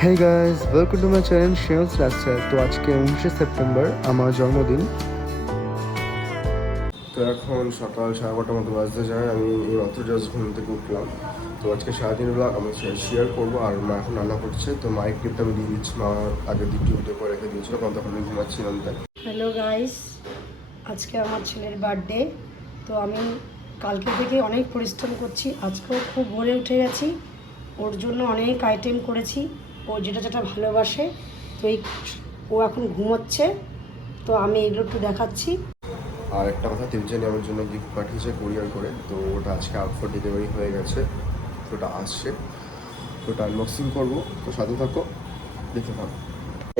Hey guys, welcome to my channel Shreyan's Lifestyle. তো আজকে 19 September আমার জন্মদিন। তো এখন সকাল 11:30 মতো বাজতে যায়। আমি এই মাত্র জাস্ট ঘুম থেকে উঠলাম। তো আজকে সারাদিন ব্লগ আমার সাথে শেয়ার করবো। আর মা এখন রান্না করছে, তো মায়ের ক্লিপটা আমি দিয়ে দিচ্ছি। মা আগের দিক ভিডিও করে রেখে দিয়েছিল, কারণ তখন আমি ঘুমাচ্ছিলাম তাই। হ্যালো গাইস, আজকে আমার ছেলের বার্থডে। তো আমি কালকে থেকে অনেক পরিশ্রম করছি, আজকেও খুব ভোরে উঠে গেছি। ওর জন্য অনেক আইটেম করেছি, ও যেটা যেটা ভালোবাসে। তো ও এখন ঘুমোচ্ছে, তো আমি এগুলো একটু দেখাচ্ছি। আর একটা কথা, তিনজনই আমার জন্য গিফট পাঠিয়েছে কুরিয়ার করে। তো ওটা আজকে আউট ফর ডেলিভারি হয়ে গেছে, তো ওটা আসছে, তো ওটা আনবক্সিং করবো। তো সাথে থাকো, দেখতে থাকো।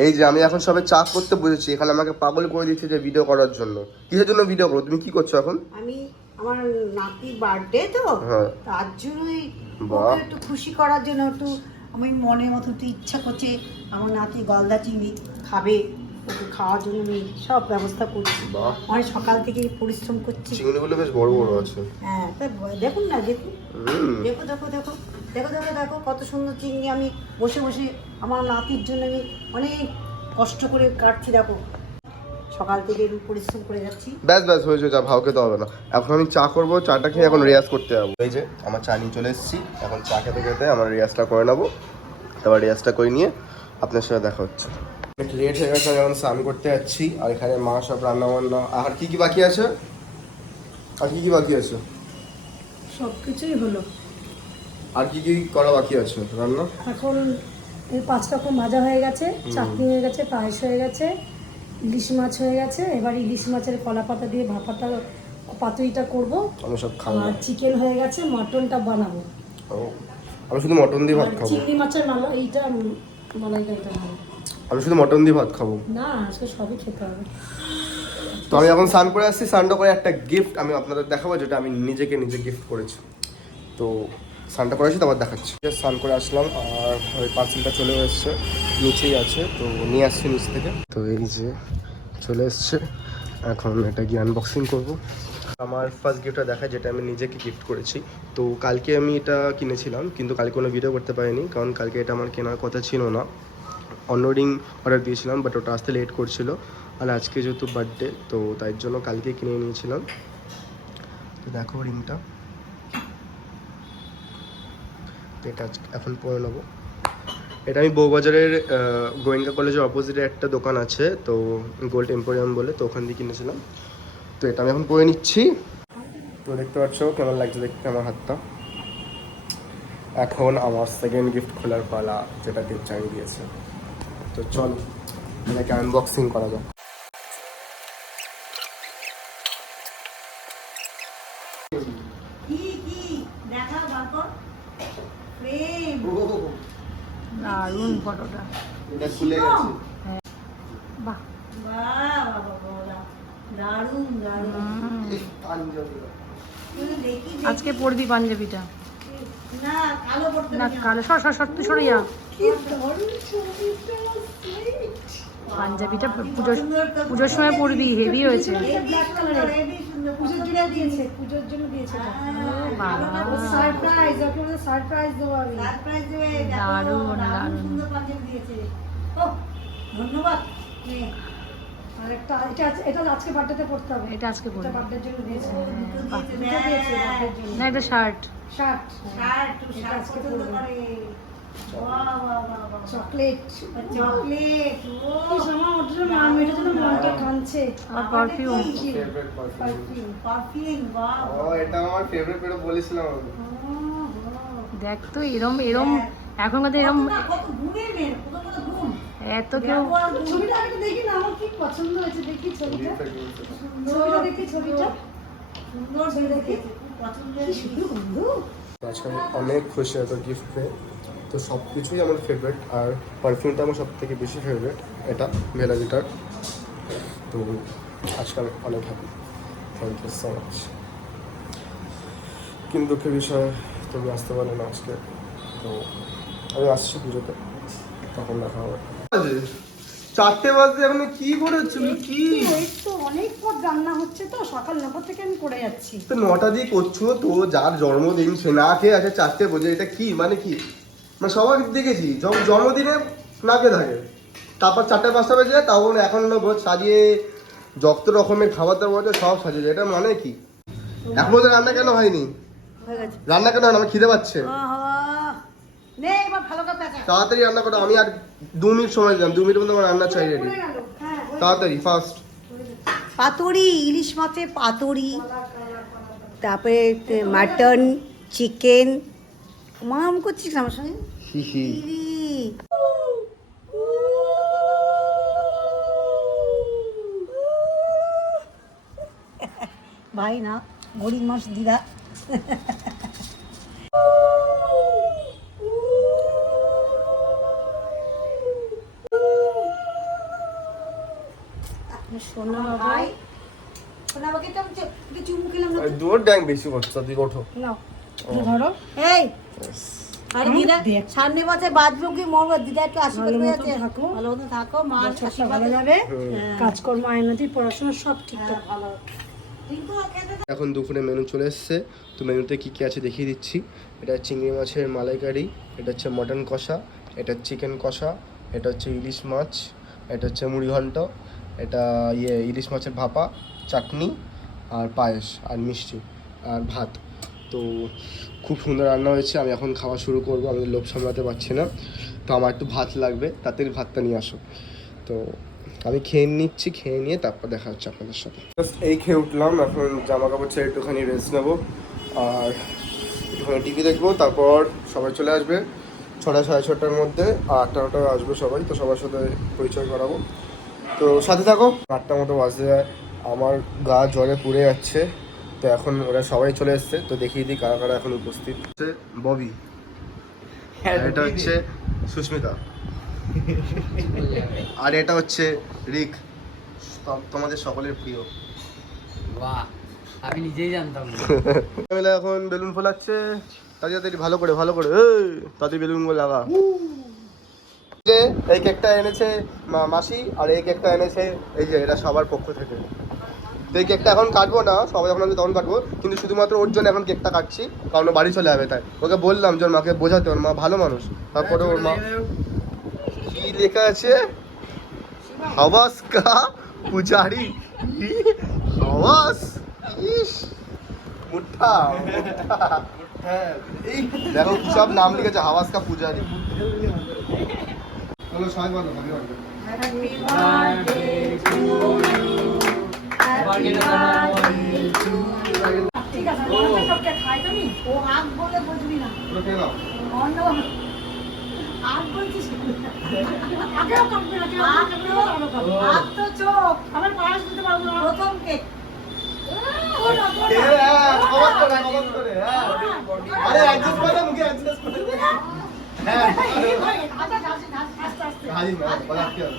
এই যে আমি এখন সবে চা করতে বসেছি, এখানে আমাকে পাগল করে দিচ্ছে যে ভিডিও করার জন্য। কিসের জন্য ভিডিও করো? তুমি কি করছো এখন? আমি আমার নাতির বার্থডে, তো তার জন্যই বাহ, একটু খুশি করার জন্য একটু আমি মনের মতো একটু ইচ্ছা করছে আমার নাতি গলদা চিংড়ি খাবে, ওকে খাওয়ার জন্য আমি সব ব্যবস্থা করছি। অনেক সকাল থেকে পরিশ্রম করছি। চিংড়িগুলো বেশ বড় বড় আছে। হ্যাঁ, তা দেখুন না, দেখুন, দেখো দেখো দেখো দেখো দেখো দেখো কত সুন্দর চিংড়ি। আমি বসে বসে আমার নাতির জন্য আমি অনেক কষ্ট করে কাটছি। দেখো, সকাল থেকে পরিশ্রম করে যাচ্ছি। ব্যাস ব্যাস হয়েছে, চা ভাও খেতে হবে না। এখন আমি চা করবো, চাটা খেয়ে এখন রেয়াজ করতে যাবো। এই যে আমার চা নিয়ে চলে এসেছি, এখন চা খেতে খেতে আমার রেয়াজটা করে নেবো। তারপর রেয়াজটা করে নিয়ে আপনার সাথে দেখা হচ্ছে। একটু লেট হয়ে গেছে, আমি এখন স্নান করতে যাচ্ছি। আর এখানে মা সব রান্না বান্না। আর কি কি বাকি আছে? আর কি কি বাকি আছে? সব কিছুই হলো। আর কি কি করা বাকি আছে রান্না? এখন এই 5 রকম ভাজা হয়ে গেছে, চাটনি হয়ে গেছে, পায়েস হয়ে গেছে, ইলিশ মাছ হয়ে গেছে। এবার ইলিশ মাছের কলা পাতা দিয়ে ভাপাটা পাতুইটা করব। আমি সব খাবো। আর চিকেন হয়ে গেছে, মটনটা বানাবো। ও, আমি শুধু মটন দিয়ে ভাত খাবো। চিংড়ি মাছের এইটা মালাইকারিটা খাবো। আমি শুধু মটন দিয়ে ভাত খাবো। না, আজকে সবই খেতে হবে। তো আমি এখন স্নান করে আসছি। স্নানটা করে একটা গিফট আমি আপনাদের দেখাবো, যেটা আমি নিজে গিফট করেছি। তো স্নানটা করে আসি, তারপর দেখাচ্ছি। স্নান করে আসলাম, আর ওই পার্সেলটা চলে এসছে, নিচেই আছে, তো নিয়ে আসছি নিচ থেকে। তো এই যে চলে এসছে, এখন এটা গিয়ে আনবক্সিং করবো। আমার ফার্স্ট গিফটটা দেখায়, যেটা আমি নিজেকে গিফট করেছি। তো কালকে আমি এটা কিনেছিলাম, কিন্তু কালকে কোনো ভিডিও করতে পারিনি, কারণ কালকে এটা আমার কেনার কথা ছিল না। অন্য রিং অর্ডার দিয়েছিলাম, বাট ওটা আসতে লেট করছিল। আর আজকে যেহেতু বার্থডে, তো তাই জন্য কালকে কিনে নিয়েছিলাম। তো দেখো রিংটা, এটা এখন পরে নেবো। এটা আমি বউবাজারের গোয়েঙ্কা কলেজের অপোজিটে একটা দোকান আছে, তো গোল্ড এম্পোরিয়াম বলে, তো ওখান দিয়ে কিনেছিলাম। তো এটা আমি এখন পরে নিচ্ছি। তো দেখতে পাচ্ছ কেমন লাগছে দেখতে আমার হাতটা। এখন আমার সেকেন্ড গিফট খোলার পালা, যেটা চাই দিয়েছে। তো চল এটাকে আনবক্সিং করা যাক। দারুণ ফটোটা। এটা খুলে গেছে। বাহ বাহ বাহ, দারুণ দারুণ। আজকে পরবি পাঞ্জাবিটা? না, কালো পরতে না, কালো। সর তুই সরে যা। পাঞ্জাবিটা পুজোর সময় পরবি, হেভি হয়েছে। পুজোর জন্য দিয়েছে। দারুণ দারুণ। ধন্যবাদ। আরেকটা এটা আজকে বার্থডেতে পড়তে হবে। এটা আজকে পড়তে বার্থডের জন্য দিয়েছে। না, এটা শার্ট আজকে পড়বে। চকলেট ও সমা ওটার নাম, এটা যেন মনটা কাঁদছে। আর পারফিউম বাহ, ও এটা আমার ফেভারিট, এটা বলেছিলাম আমি। দেখ তো এরম এখনকার এরম এত কেউ। ছবিটা একটু দেখি না, আমার কি পছন্দ হয়েছে। দেখি ছবিটা, দেখি ছবিটা সুন্দর দেখে পছন্দ হয়েছে। বন্ধু আজকে আমি অনেক খুশি এত গিফট পেয়ে। তো সব কিছুই আমার ফেভারিট, আর পারফিউমটা আমার সব থেকে বেশি ফেভারিট, এটা ভেলাভিটার। তো আজকে আমি অনেক happy, thank you so much. কিন্তু দুঃখের বিষয়, তুমি আসতে পারলে না আজকে। তো আমি আসছি পুজোতে, তখন দেখা হবে। 4টে বাজে, এখন কি করেছো? কি তো অনেক পর রান্না হচ্ছে, তো সকাল 9টা থেকে আমি করে যাচ্ছি। তো 9টা দিয়ে করছো? তো যার জন্মদিন সে না খেয়ে আছে 4টে বাজে, এটা কি মানে কি? মানে সবাই দেখেছি যখন জন্মদিনে নাকে থাকে, তারপর 4টা-5টা বেজে যায়, তখন এখন ভোজ সাজিয়ে যত রকমের খাবার দাবার আছে সব সাজিয়ে যায়। এটা মানে কি? এখন তো রান্না কেন হয়নি? রান্না কেন হয় না? আমার খিদে পাচ্ছে। তাড়াতাড়ি রান্না করো, আমি আর 2 মিনিট সময় দিলাম, 2 মিনিটের মধ্যে আমার রান্না চাই রেডি। তাড়াতাড়ি ফাস্ট। পাতুরি, ইলিশ মাছের পাতুরি, তারপরে মাটন, চিকেন। মাম করছিস আমার সঙ্গে? হিহি। ভাই না, গরিব মানুষ দিদা। সোনা ভাই সোনাবাকে তো আমি চুমু খেলাম না। দূর ড্যাং বেশি করছো, তুই ওঠো। নাও তুমি ধরো। এই আরে দিদা সামনে বছর বাঁচবো কি মরবো, দিদা একটু আশীর্বাদ করে আছে। ভালো মতো থাকো, মা বছরটা ভালো যাবে, কাজকর্ম আইনতি পড়াশোনা সব ঠিকঠাক ভালো। এখন দুপুরে মেনু চলে এসছে, তো মেনুতে কি কি আছে দেখিয়ে দিচ্ছি। এটা চিংড়ি মাছের মালাইকারি, এটা হচ্ছে মটন কষা, এটা চিকেন কষা, এটা হচ্ছে ইলিশ মাছ, এটা হচ্ছে মুড়ি ঘন্ট, এটা ইলিশ মাছের ভাপা, চাটনি আর পায়েস আর মিষ্টি আর ভাত। তো খুব সুন্দর রান্না হয়েছে। আমি এখন খাওয়া শুরু করবো, আমি লোভ সামলাতে পারছি না, তো আমার একটু ভাত লাগবে, তাড়াতাড়ি ভাতটা নিয়ে আসো। তো আমি খেয়ে নিচ্ছি, খেয়ে নিয়ে তারপর দেখা হচ্ছে আপনাদের সাথে। জাস্ট এই খেয়ে উঠলাম, এখন জামা কাপড় ছেড়ে একটুখানি রেস্ট নেবো আর একটুখানি টিভি দেখবো, তারপর সবাই চলে আসবে 6টা-6:30টার মধ্যে, আর 8টা-9টায় আসবে সবাই, তো সবার সাথে পরিচয় করাবো। তো সাথে থাকো। 8টা মতো বাজতে যায়, আমার গা জ্বরে পুড়ে যাচ্ছে। তো এখন ওরা সবাই চলে এসছে, তো দেখিয়ে দিই কারা কারা এখন উপস্থিত। হচ্ছে ববি, এটা হচ্ছে সুস্মিতা, আর এটা হচ্ছে রিক, তোমাদের সকলের প্রিয়। বাহ, আমি নিজেই জানতাম না। মিলে এখন বেলুন ফোলাচ্ছে, তাড়াতাড়ি ভালো করে তাড়াতাড়ি বেলুনগুলো লাগা। যে এই কেকটা এনেছে মাসি, আর এই কেকটা এনেছে এই যে এটা সবার পক্ষ থেকে। তো এই কেকটা এখন কাটবো না, সবাই যখন আসবে তখন কাটবো, কিন্তু শুধুমাত্র ওর জন্য এখন কেকটা কাটছি, কারণ ও বাড়ি চলে যাবে। তাই ওকে বললাম যে ওর মাকে বোঝাতে, ওর মা ভালো মানুষ। তারপরে ওর মা কি লেখা আছে, হাওয়াস কা পুজারি, হাওয়াস, ইস মুঠা দেখো কি সব নাম লিখেছে, হাওয়াস কা পুজারি। চলো সবাই বলো happy birthday to you, happy birthday to you. ঠিক আছে, আমি সবটা খাই তুমি। ও আগ বলে বুঝবি না। পুরো খেয়ে নাও। অন্য আগ বলছিস, আগেও কাটবে না, কেউ কাটবে না। আগ তো চোখ। আমার পায়েস দিতে পারবো না। প্রথম কেক। কমাত করে আরে অ্যাডজাস্ট করে না, মুখে অ্যাডজাস্ট করে হ্যাঁ হাজি না বলা কি হবে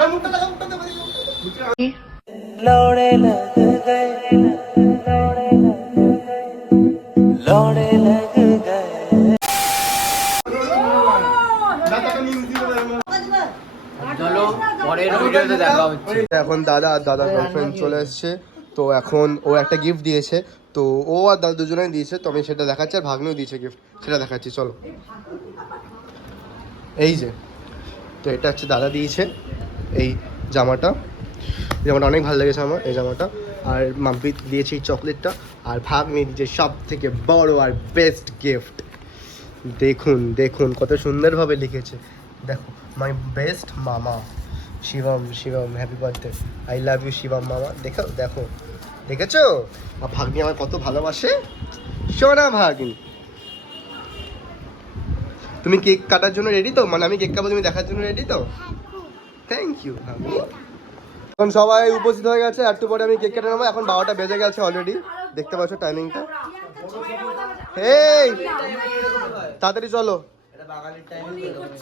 আমি মুখটা লাগা लौड़े लग गए, लौड़े लग गए। চলো পরের ভিডিওতে দেখা হচ্ছে। এখন দাদা আর দাদার গার্লফ্রেন্ড চলে এসেছে, তো এখন ও একটা গিফট দিয়েছে, তো ও আর দাদা দুজনেই দিয়েছে, তো আমি সেটা দেখাচ্ছি, আর ভাগ্নেও দিয়েছে গিফট, সেটা দেখাচ্ছি চলো। এই যে, তো এটা হচ্ছে দাদা দিয়েছে এই জামাটা অনেক ভালো লেগেছে আমার এই জামাটা, আর মাম্পি দিয়েছে এই চকলেটটা, আর ভাগ্নে দিয়েছে সব থেকে বড় আর বেস্ট গিফট। দেখুন দেখুন কত সুন্দরভাবে লিখেছে, দেখো মাই বেস্ট মামা Shivam happy birthday, I love you Shivam মামা। দেখো দেখো দেখেছো, আর ভাগ্নি আমার কত ভালোবাসে, সোনা ভাগ্নি। তুমি কেক কাটার জন্য রেডি তো? মানে আমি কেক কাটবো, তুমি দেখার জন্য রেডি তো? Thank you. এখন সবাই উপস্থিত হয়ে গেছে, একটু পরে আমি কেক কেটে নেবো। এখন 12টা বেজে গেছে অলরেডি, দেখতে পাচ্ছ টাইমিংটা। এই তাড়াতাড়ি চলো,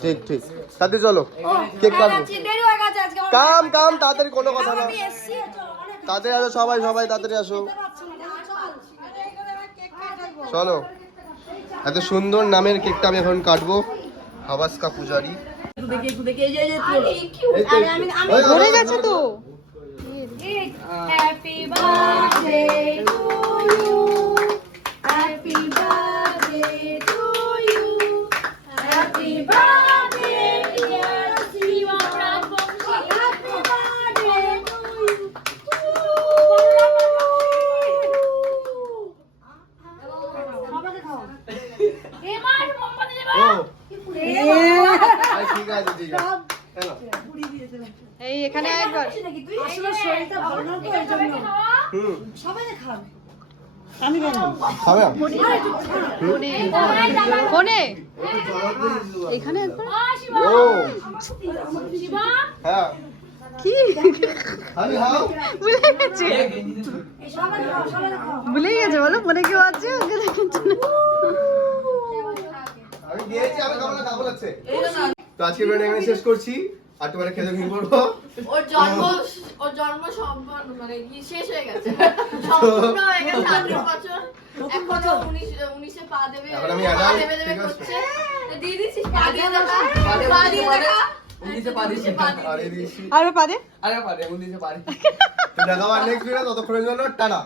ঠিক ঠিক তাড়াতাড়ি চলো, কেক কাটবো। কাম তাড়াতাড়ি, কোনো কথা না, তাড়াতাড়ি আসো সবাই তাড়াতাড়ি আসো, চলো। এত সুন্দর নামের কেকটা আমি এখন কাটবো, হাওয়াস কা পুজারি। ভরে গেছে তো। Happy birthday to you, happy birthday to you, ও ঠিক আছে ঠিক আছে হ্যালো এই এখানে একবার আসলে শরীরটা ভালো না তো এই জন্য হুম সবাই খাবে খাবে কোনে এখানে একবার ও হ্যাঁ কি আমি হাও ভুলে গেছে ভুলে গেছে বলো মনে কেউ আছে ওকে দেখেছো না? আমি দিয়েছি আমি খাবো না খাবো লাগছে তো আজকে ভিডিও এখানে শেষ করছি আর তোমার খেতে ঘুমিয়ে পড়বো ওর জন্ম সম্পন্ন মানে কি শেষ হয়ে গেছে সম্পূর্ণ হয়ে গেছে 18 বছর এখনো 19 পা দেবে এখন আমি পা adult, দেবে দেবে ঠিক আছে? করছে দিয়ে দিছিস পা দিয়ে দেখা পা দিয়ে দেখা আরে দিয়েছি আর পারে তো দেখাবার নেক্সট ভিডিও ততক্ষণের জন্য টাটা